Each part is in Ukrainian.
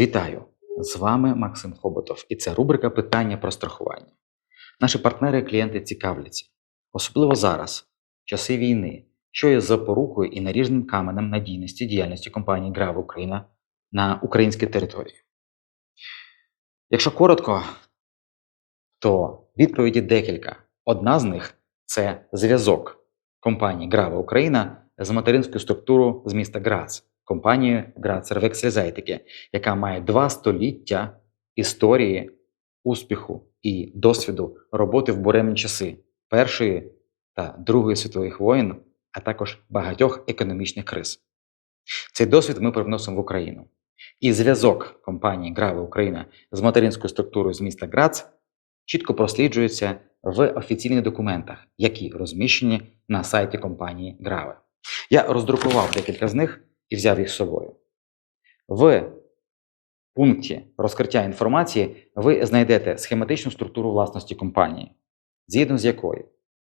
Вітаю! З вами Максим Хоботов, і це рубрика Питання про страхування. Наші партнери і клієнти цікавляться, особливо зараз, часи війни, що є запорукою і наріжним каменем надійності діяльності компанії Грава Україна на українській території. Якщо коротко, то відповіді декілька. Одна з них це зв'язок компанії Грава Україна з материнською структурою з міста Грац, компанією Грацер Вексельзайтики, яка має два століття історії успіху і досвіду роботи в буремні часи Першої та Другої світових воєн, а також багатьох економічних криз. Цей досвід ми привносимо в Україну. І зв'язок компанії Грава Україна з материнською структурою з міста Грац чітко просліджується в офіційних документах, які розміщені на сайті компанії Граве. Я роздрукував декілька з них і взяв їх з собою. В пункті розкриття інформації ви знайдете схематичну структуру власності компанії, згідно з якою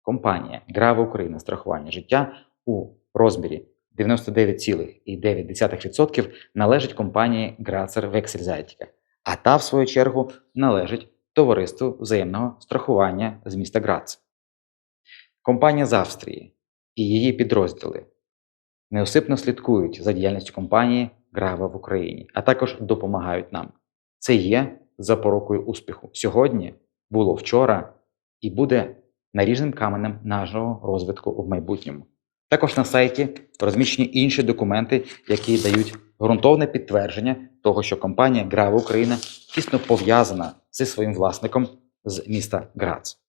компанія Грава Україна страхування життя у розмірі 99,9% належить компанії Грацер Вексельзайтіка, а та, в свою чергу, належить товариству взаємного страхування з міста Грац. Компанія з Австрії і її підрозділи неосипно слідкують за діяльністю компанії Грава в Україні, а також допомагають нам. Це є запорукою успіху. Сьогодні було вчора і буде наріжним каменем нашого розвитку в майбутньому. Також на сайті розміщені інші документи, які дають ґрунтовне підтвердження того, що компанія Грава Україна тісно пов'язана зі своїм власником з міста Грац.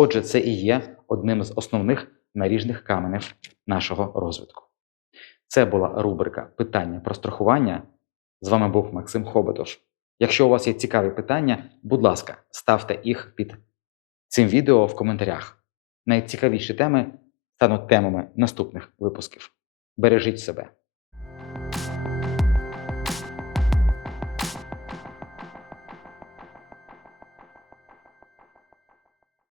Отже, це і є одним з основних наріжних каменів нашого розвитку. Це була рубрика Питання про страхування. З вами був Максим Хоботов. Якщо у вас є цікаві питання, будь ласка, ставте їх під цим відео в коментарях. Найцікавіші теми стануть темами наступних випусків. Бережіть себе.